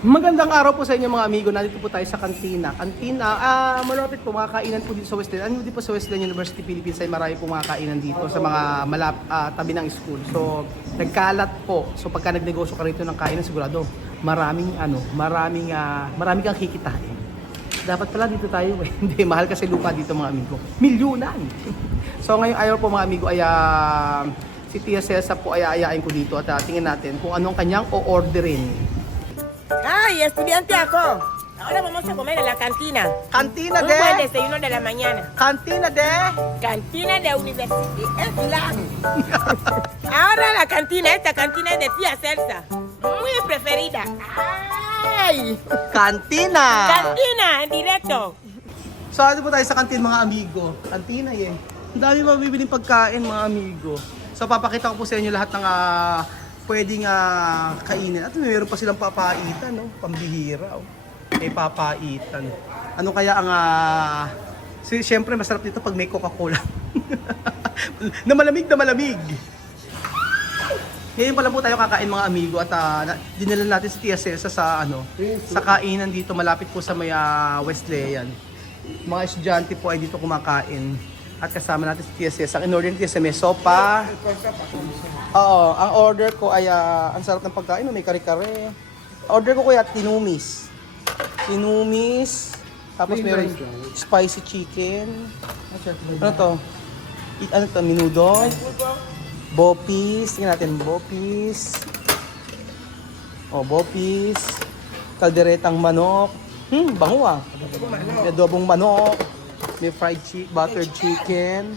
Magandang araw po sa inyo mga amigo. Nandito po tayo sa kantina. Kantina, malapit po mga kainan po dito sa Westland. Ano dito po sa Westland University Philippines ay marami po mga kainan dito sa mga tabi ng school. So, nagkalat po. So, pagka nagnegosyo ka rito ng kainan, sigurado maraming kang kikitain. Dapat pala dito tayo eh. Hindi, mahal kasi lupa dito mga amigo. Milyunan! So, ngayong araw po mga amigo ay si Tia Cesa po ay aayain ko dito at tingnan natin kung anong kanyang o-orderin. Ay, estudiante ako. Ahora vamos a comer en la cantina. Cantina Un buen desayuno de la mañana. Cantina de... Cantina de Universidad Islam. Ahora la cantina, esta cantina es de tía Celsa. Muy preferida. Ay. Cantina! Cantina, en directo. So, ano po tayo sa kantin mga amigo? Kantina eh. Ang dami mabibiling pagkain mga amigo. So, papakita ko po sa inyo lahat ng pwedeng kainin. At mayroon pa silang papaitan, no? Pambihira. Oh. May papaitan. Ano kaya ang... Siyempre, masarap dito pag may Coca-Cola. na malamig. Ngayon pa lang po tayo kakain mga amigo at dinala natin si Tia Cesa sa sa kainan dito malapit po sa may Wesleyan. Mga estudyante po ay dito kumakain at kasama natin si Tia Cesa. Ang in-order ni Tia Cesa may sopa. Oo, ang order ko ay ang sarap ng pagkain, may kare-kare. Order ko kuya tinumis. Tapos meron spicy chicken. Ano to? Ano to? Menudo. Bopis, tingnan natin, bopis. Bopis. Kalderetang manok. Bango ah. May adobong manok. May fried buttered chicken.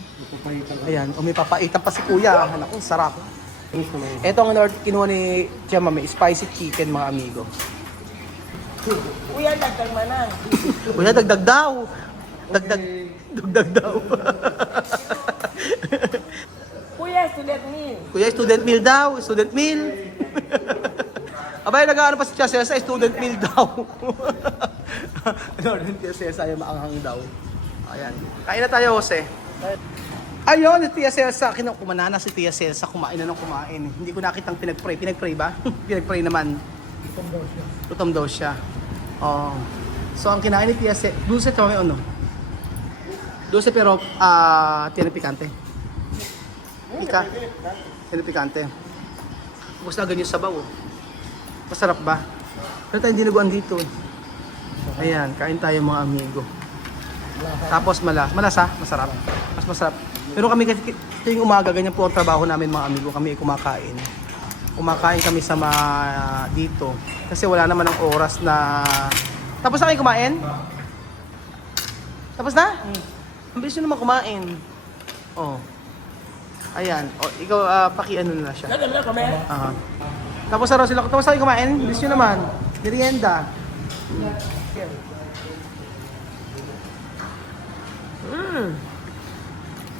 Ayan, may papaitan pa si kuya. Naku, sarap. Ito ang kinuha ni Gemma, may spicy chicken mga amigo. Kuya, dagdag mana. Kuya, dagdag daw. Dagdag daw. Kuya, student meal. Kuya, student meal daw. Student meal. Abay, nag-ano pa si Tia Cesa, student meal daw. Tia Cesa, yung maanghang daw. Ayan. Kain na tayo, Jose. Ayun, si Tia Cesa. Kumanana si Tia Cesa. Kumain na ng kumain. Hindi ko nakitang pinag-pray. Pinag-pray ba? Pinag-pray naman. Tutom daw siya. Oh. So, ang kinain ni Tia Cesa, dulce ito may ano? Dulce pero, tiene picante. Tiene picante. Gusto na ganyan sabaw. Oh. Masarap ba? Pero tayo dinaguan dito. Ayan, kain tayo mga amigo. Tapos malasa, masarap. Mas masarap. Pero kami kasi tuwing umaga, ganyan po ang trabaho namin mga amigo. Kami ay kumakain. Kumakain kami sa dito. Kasi wala naman ang oras na... Tapos na kayo kumain? Tapos na? Ang bilis nyo naman kumain. Oh. Ayan. Oh, ikaw, paki-ano na siya. Dagdag na comer. Tapos na raw sila. Tapos na kayo kumain? Ang bilis nyo naman. Merienda.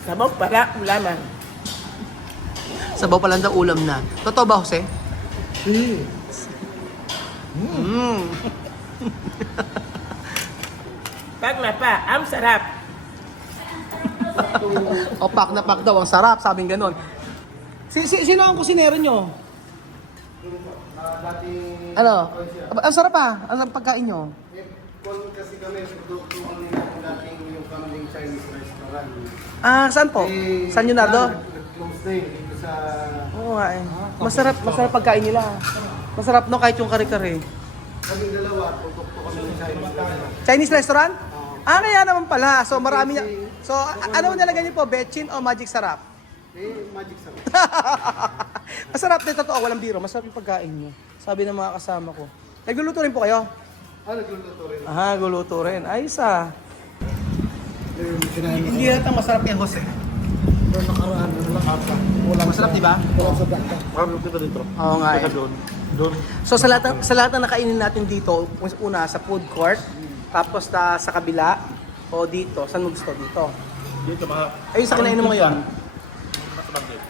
Sabaw para ulaman. Sabaw pa lang daw ulam na. Totoo ba, Jose? Pag mapa, ang sarap. O, pak na pak daw. Ang sarap. Sabing ganon. Sino ang kusinero nyo? Ano? Ang sarap ah. Ang sarap pagkain nyo. Kasi kami, tutukan nila kung dating yung kamaling Chinese restaurant. Saan po? San Leonardo? Nag-close na yun dito sa... Oo nga eh. Masarap pagkain nila. Masarap no kahit yung kare-kare. Kaming dalawa, tutok to kami ng Chinese restaurant. Chinese restaurant? Kaya naman pala. So marami niya. So ano nilagay niyo po? Betchin o Magic Sarap? Magic sarap. Masarap din totoo. Walang biro. Masarap yung pagkain niyo. Sabi ng mga kasama ko. Nagluluto rin po kayo? Nagluluto rin. Guluto rin. Ayos ah. Hindi natang masarap yung Jose. Pero nakaraan, lang ata. Wala masarap, di ba? Wala sa baka. Parang dito dito. Oo nga eh. Doon. So sa lahat ng nakainin natin dito, una sa food court, tapos sa kabila, o dito, saan mo gusto? Dito. Dito ba? Ayun sa kinainin mo ngayon.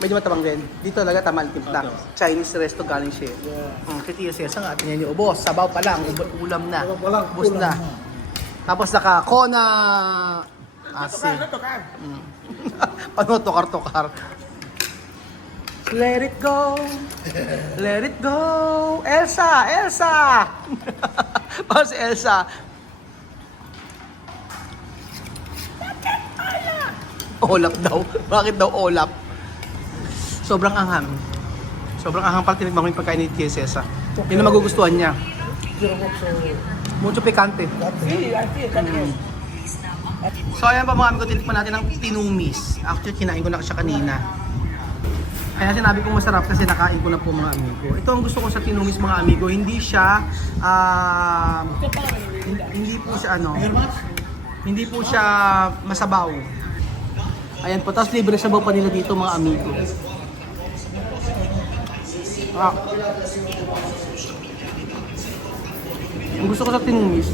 Medyo matabang din. Dito talaga tama ang timpla. Chinese resto galing siya. Kaya Tia Cesa nga, tingnan niyo, ubos, sabaw pa lang, ulam na. Ubos na. Tapos kona asin. Ano to ka? Paano tokar-tokar? Let it go. Let it go. Elsa! Elsa! Para si Elsa. Olap daw. Bakit daw olap? Sobrang anghang. Sobrang anghang pala tinigman ko yung pagkain ni Tia Cesa. Yun ang magugustuhan niya. Mucho picante. So ayan pa mga amigo, tinikman natin ang tinumis. Actually, kinain ko na siya kanina. Kaya sinabi kong masarap kasi nakain ko na po mga amigo. Ito ang gusto ko sa tinumis mga amigo. Hindi siya, hindi po siya hindi po siya masabaw. Ayan po, tapos libre sabaw pa nila dito mga amigo. Ang gusto ko sa tinumis,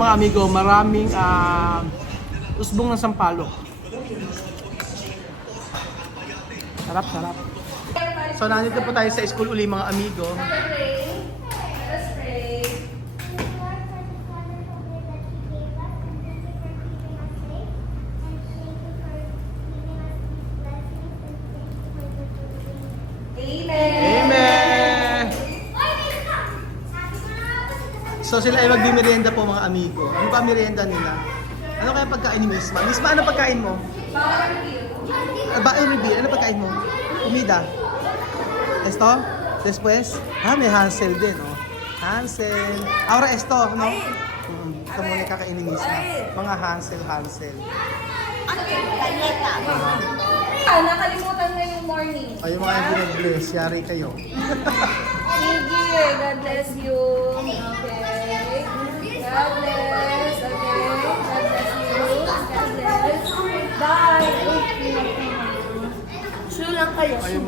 mga amigo, maraming usbong ng sampalok. Sarap, sarap. So nandito po tayo sa school uli mga amigo. Amen! So sila ay magmimerienda po mga amigo. Ano ba merienda nila? Ano kaya pagkain ni Misma? Misma, ano pagkain mo? Barbecue. Ano pagkain mo? Comida. Esto? Después? May Hansel din, oh. Hansel. Ahora esto, no? Ito muna kakain ni Misma. Mga Hansel. Nakalimutan na yung morning. Ay, yung mga hindi nag-bless, yari kayo. Sige, God bless you. Okay. God bless. Okay. God bless you. God bless. Bye. Sure lang kayo. Ay, yung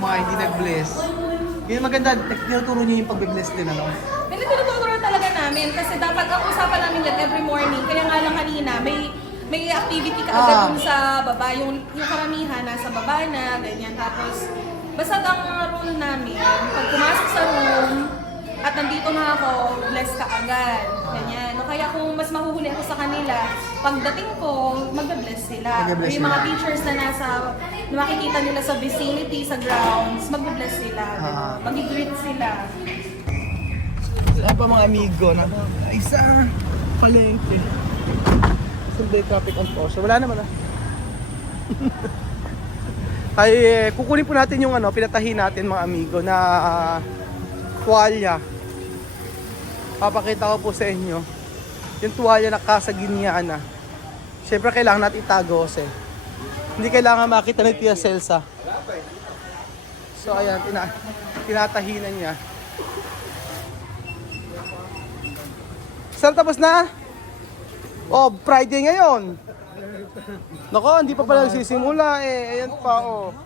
mga hindi nag-bless. Yung maganda, tinuturo niyo yung pagbe-bless din, ano? Pero tinuturo talaga namin kasi dapat ang usapan namin yan every morning. Kaya nga lang kanina, may activity ka agad dun sa baba. Yung karamihan nasa baba na, ganyan. Tapos, basta ang rule namin, pag pumasok sa room, at nandito na ako, bless ka agad. Ganyan. No, kaya kung mas mahuhuli ako sa kanila, pagdating ko, mag-bless sila. Mag-bless Yung mga sila. teachers na makikita nila sa vicinity, sa grounds, mag-bless sila. Mag-greet sila. Saan pa mga amigo na isa palengke. Sunday traffic on pause. So, wala naman ay kukunin po natin yung pinatahin natin mga amigo na tuwalya. Papakita ko po sa inyo yung tuwalya na Kasaginyana. Siyempre kailangan natin itago kasi hindi kailangan makita ni Tia Celsa. So ayan, tinatahinan niya. Sir, tapos na? Oh, Friday ngayon. Nako, hindi pa pala nagsisimula eh. Ayan pa, oh.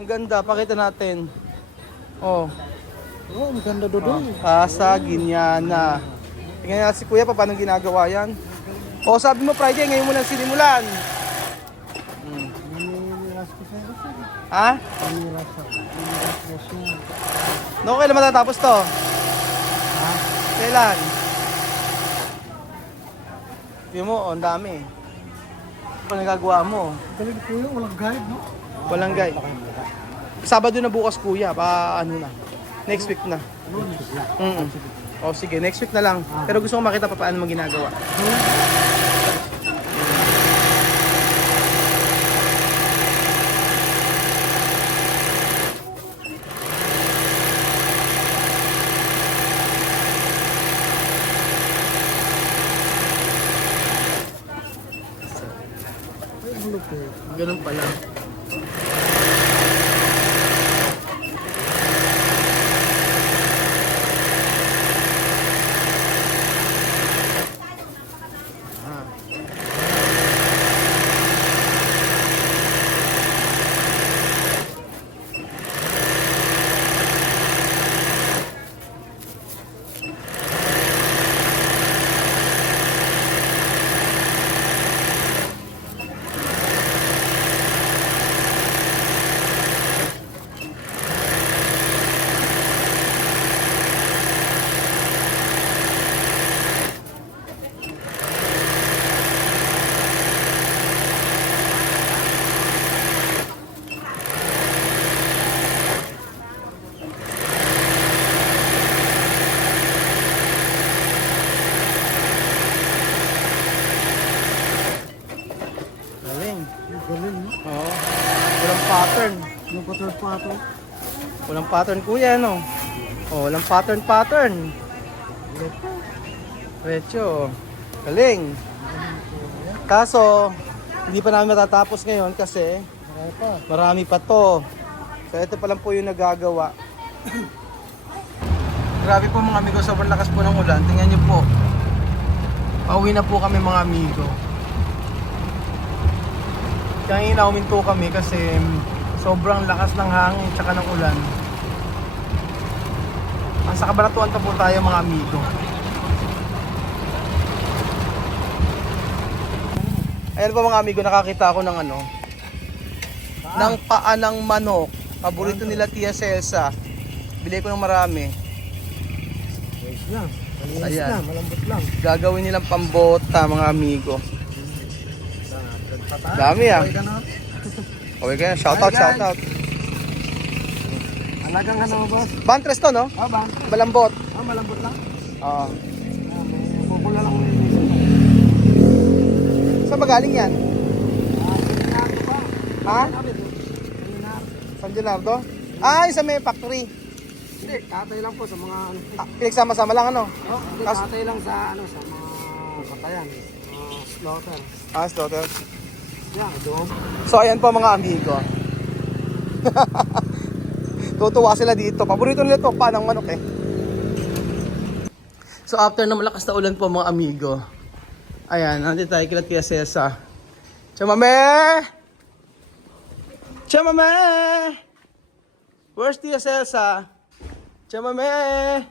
Ang ganda, pakita natin. Oh. Oh, ang ganda doon. Kasaginyana. Tingnan natin si Kuya pa paano ginagawa yan. Oh, sabi mo Friday, ngayon mo lang sinimulan. Ha? No, kailan matatapos to? Ha? Kailan? Tingnan mo, oh, ang dami. Ano pa nagagawa mo? Talaga po yun, walang guide, no? Walang guide. Sabado na bukas kuya, na. Next week na. O sige, next week na lang. Pero gusto ko makita pa paano mo ginagawa. Ganun pala. Walang pattern kuya, no? Oh, walang pattern. Diretso. Galing. Kaso, hindi pa namin matatapos ngayon kasi marami pa to. So ito pa lang po yung nagagawa. Grabe po mga amigo, sobrang lakas po ng ulan. Tingnan niyo po. Pauwi na po kami mga amigo. Kanina huminto kami kasi sobrang lakas ng hangin tsaka ng ulan. Sa Cabanatuan pa po tayo mga amigo. Ayan po mga amigo, nakakita ako ng ano, ng paa ng manok. Paborito nila Tia Celsa. Bili ko ng marami. Ayan. Malambot lang. Gagawin nilang pambota mga amigo. Dami ah. Okay ka na. Shoutout. Alagang ano boss? Bantres to, no? Ba? Malambot. Malambot lang. Oo. Bukula lang Saan ba galing yan? Ha? San Leonardo? Ay, sa may factory. Hindi, katay lang po sa mga ano. Pinagsama-sama lang ano? Hindi, katay lang sa ano, sa mga katayan. Slaughter. Slaughter. Yan, doon. So ayan po mga amigo. Tutuwa sila dito. Paborito nila to, panang manok eh. So after na malakas na ulan po mga amigo. Ayan, nandito tayo kila Tia Cesa. Chamame! Where's Tia Cesa? Chamame!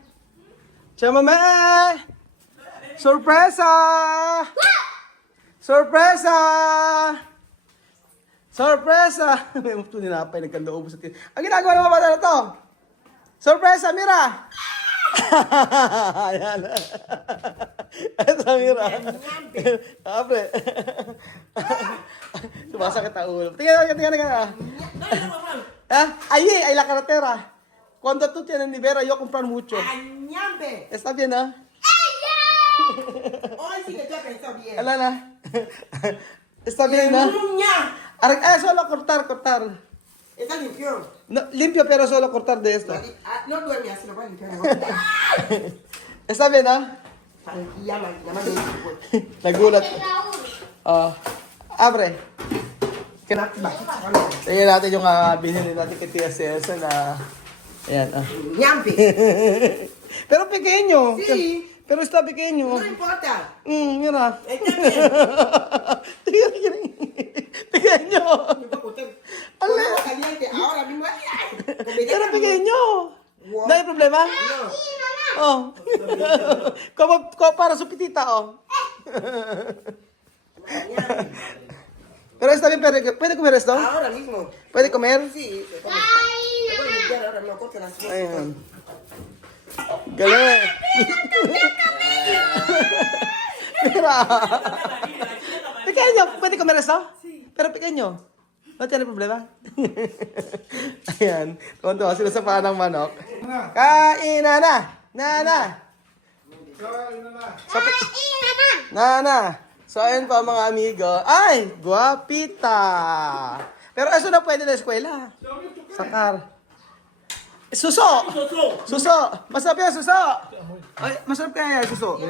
Sorpresa! May mukto ninapay, nagkandoobo sa tin. Ang ginagawa ng mga bata na to? Sorpresa, Mira! Ayan. Ito, Mira. Abre. Sumasakit ang ulo. Tingnan. Ha? Ay la carretera. Cuando tú tienes nivel, yo comprar mucho. Añambe. ¿Está bien, no? Hoy sí que te ha pensado bien. Ala na. ¿Está bien, no? Ñam. Solo cortar. Está limpio. No, limpio, pero solo cortar de esto. No duerme así, lo voy a limpiar. ¿Está bien, no? Llama. Nagulat. Abre. Tingnan natin yung binili natin kay Tia Celsa na... Ayan, Ñambe. Pero pequeño. Sí. Pero está pequeño. No importa. Mira. Está bien. Pequeño. Algo caliente ahora mismo. Pero pequeño. Wow. ¿No hay problema? No. Oh. como para su pitita, oh. Pero está bien, pero ¿puede comer esto? Ahora mismo. ¿Puede comer? Sí, se come. Lo voy a limpiar ahora, no corte las cosas. Ayan. Galing. Mira. Pequeño, ¿puede comer esto? Sí. Pero pequeño. No tiene problema. Ayan. Tuwan-tuwa sila sa paa ng manok. Kainan na. Nana. Nana. So, ayun pa mga amigo. Ay, guwapita. Pero eso na pwede na eskwela. Sakar. Suso. Masarap yan, suso. Ay, masarap kaya yan, suso.